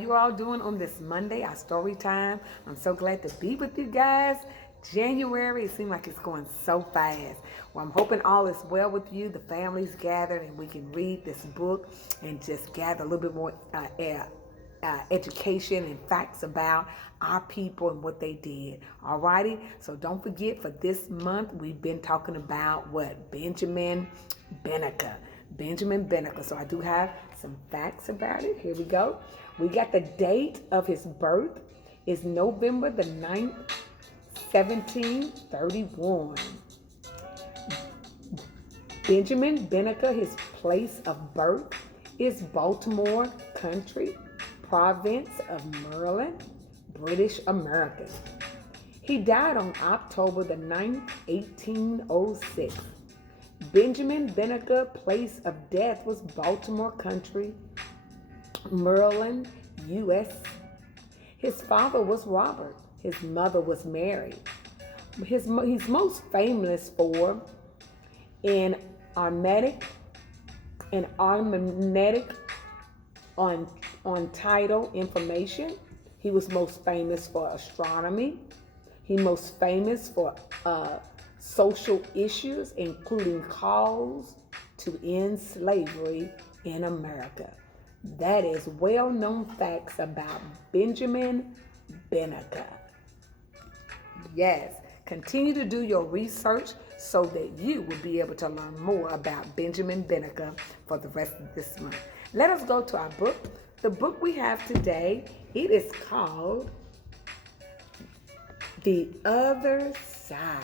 you all doing on this Monday, our story time? I'm so glad to be with you guys. January, it seems like it's going so fast. Well, I'm hoping all is well with you. The family's gathered and we can read this book and just gather a little bit more education and facts about our people and what they did. Alrighty, so don't forget for this month we've been talking about what? Benjamin Banneker. Benjamin Banneker. So I do have some facts about it. Here we go. We got the date of his birth is November the 9th, 1731. Benjamin Banneker, his place of birth is Baltimore Country, province of Maryland, British America. He died on October the 9th, 1806. Benjamin Banneker, place of death was Baltimore Country, Maryland, U.S. His father was Robert. His mother was Mary. He's most famous for an armadic on title information. He was most famous for astronomy. He most famous for social issues, including calls to end slavery in America. That is well-known facts about Benjamin Banneker. Yes, continue to do your research so that you will be able to learn more about Benjamin Banneker for the rest of this month. Let us go to our book. The book we have today, it is called The Other Side.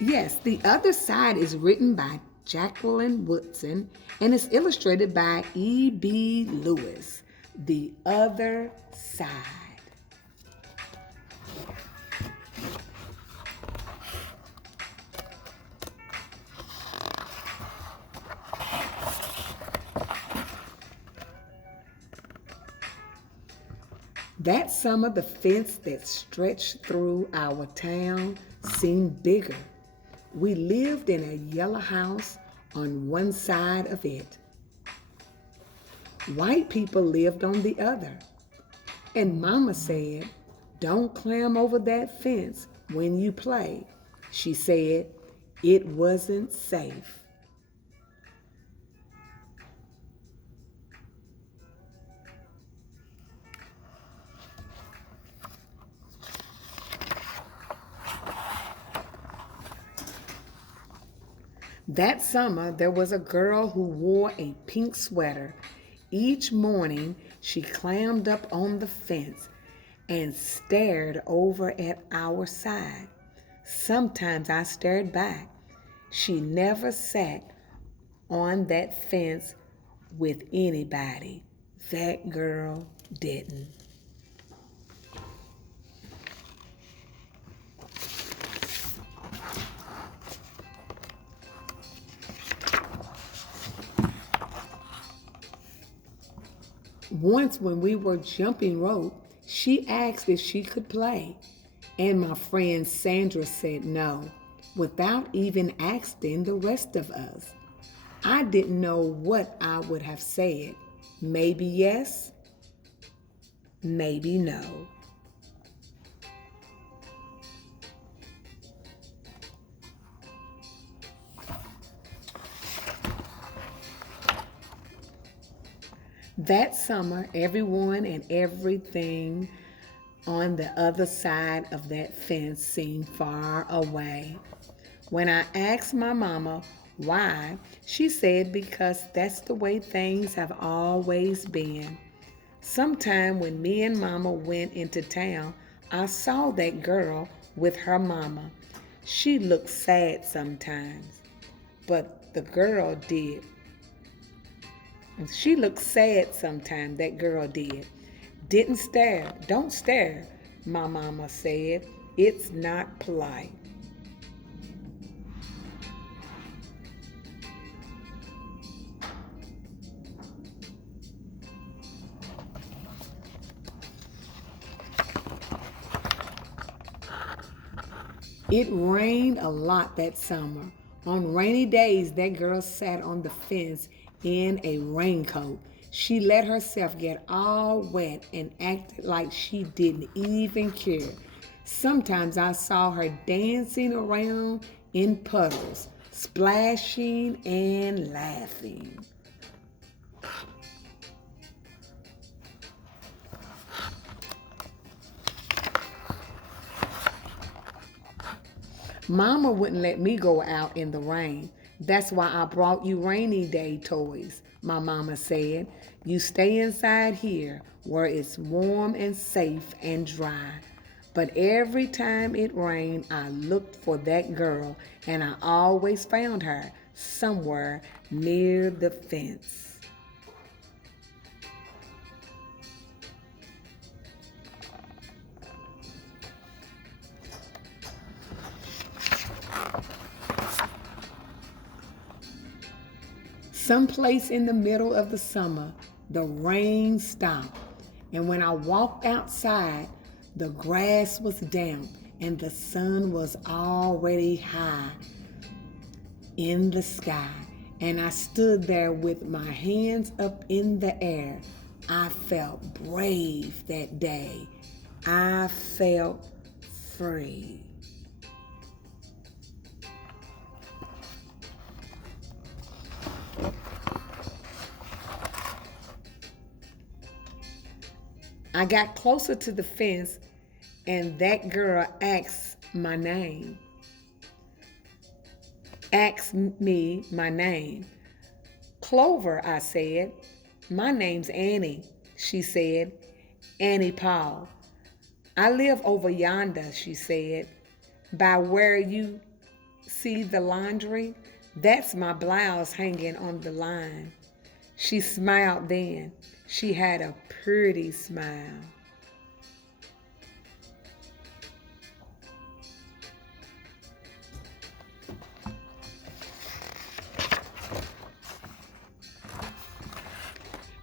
Yes, The Other Side is written by Jacqueline Woodson and is illustrated by E.B. Lewis. The Other Side. That summer, the fence that stretched through our town seemed bigger. We lived in a yellow house on one side of it. White people lived on the other. And Mama said, "Don't climb over that fence when you play." She said it wasn't safe. That summer, there was a girl who wore a pink sweater. Each morning, she climbed up on the fence and stared over at our side. Sometimes I stared back. She never sat on that fence with anybody. That girl didn't. Once when we were jumping rope, she asked if she could play, and my friend Sandra said no, without even asking the rest of us. I didn't know what I would have said. Maybe yes, maybe no. That summer, everyone and everything on the other side of that fence seemed far away. When I asked my mama why, she said because that's the way things have always been. Sometime when me and mama went into town, I saw that girl with her mama. She looked sad sometimes, but the girl did. She looked sad sometimes, that girl did. Didn't stare. Don't stare, my mama said. It's not polite. It rained a lot that summer. On rainy days, that girl sat on the fence in a raincoat. She let herself get all wet and acted like she didn't even care. Sometimes I saw her dancing around in puddles, splashing and laughing. Mama wouldn't let me go out in the rain. That's why I brought you rainy day toys, my mama said. You stay inside here where it's warm and safe and dry. But every time it rained, I looked for that girl and I always found her somewhere near the fence. Someplace in the middle of the summer, the rain stopped, and when I walked outside, the grass was damp and the sun was already high in the sky. And I stood there with my hands up in the air. I felt brave that day. I felt free. I got closer to the fence and that girl asked my name. Asked me my name. Clover, I said. My name's Annie, she said. Annie Paul. I live over yonder, she said. By where you see the laundry, that's my blouse hanging on the line. She smiled then. She had a pretty smile.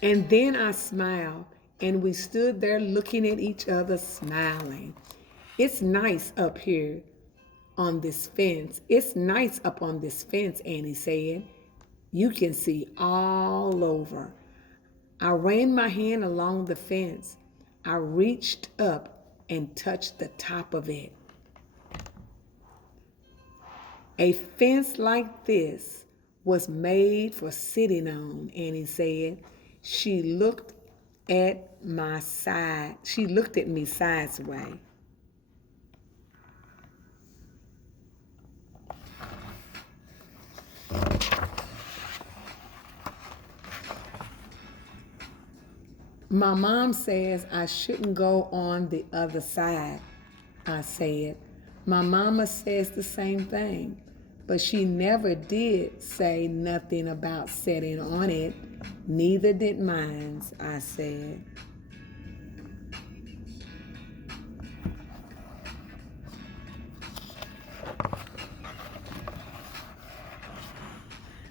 And then I smiled, and we stood there looking at each other, smiling. It's nice up here on this fence. It's nice up on this fence, Annie said. You can see all over. I ran my hand along the fence. I reached up and touched the top of it. A fence like this was made for sitting on, Annie said. She looked at my side. She looked at me sideways. My mom says I shouldn't go on the other side, I said. My mama says the same thing, but she never did say nothing about sitting on it. Neither did mine, I said.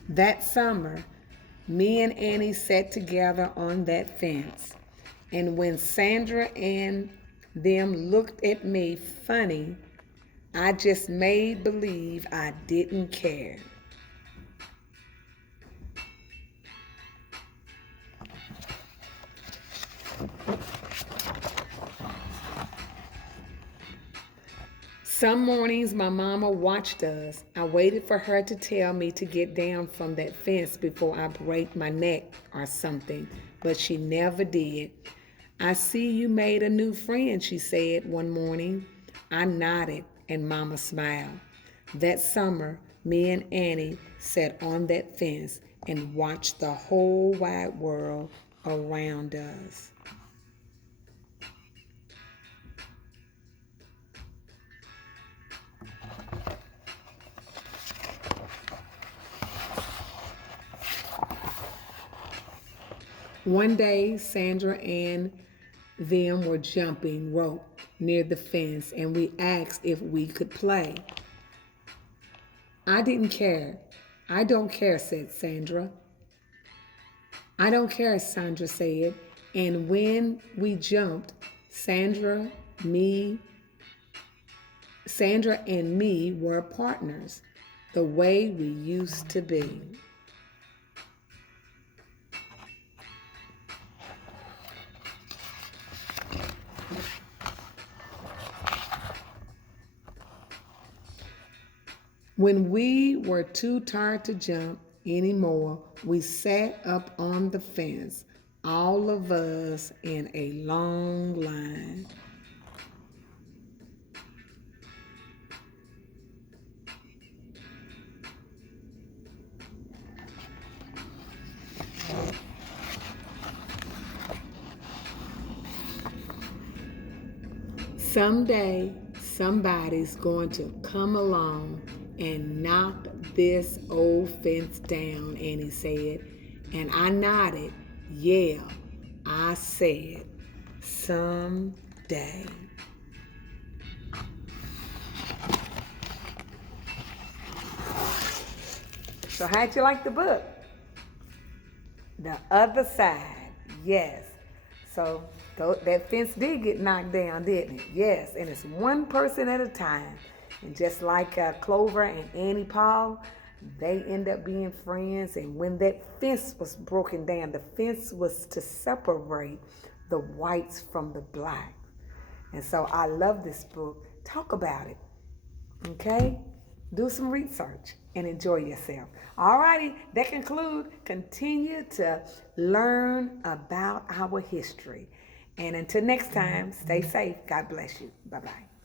That summer, me and Annie sat together on that fence. And when Sandra and them looked at me funny, I just made believe I didn't care. Some mornings my mama watched us. I waited for her to tell me to get down from that fence before I break my neck or something, but she never did. I see you made a new friend, she said one morning. I nodded and mama smiled. That summer, me and Annie sat on that fence and watched the whole wide world around us. One day, Sandra and them were jumping rope near the fence, and we asked if we could play. I didn't care. I don't care, said Sandra. I don't care, Sandra said. And when we jumped, Sandra and me were partners, the way we used to be. When we were too tired to jump anymore, we sat up on the fence, all of us in a long line. Someday, somebody's going to come along and knock this old fence down, Annie said. And I nodded. Yeah, I said, someday. So, how'd you like the book? The other side, yes. So that fence did get knocked down, didn't it? Yes, and it's one person at a time. And just like Clover and Annie Paul, they end up being friends. And when that fence was broken down, the fence was to separate the whites from the blacks. And so I love this book. Talk about it, okay? Do some research and enjoy yourself. All righty, that concludes. Continue to learn about our history. And until next time, stay safe. God bless you. Bye-bye.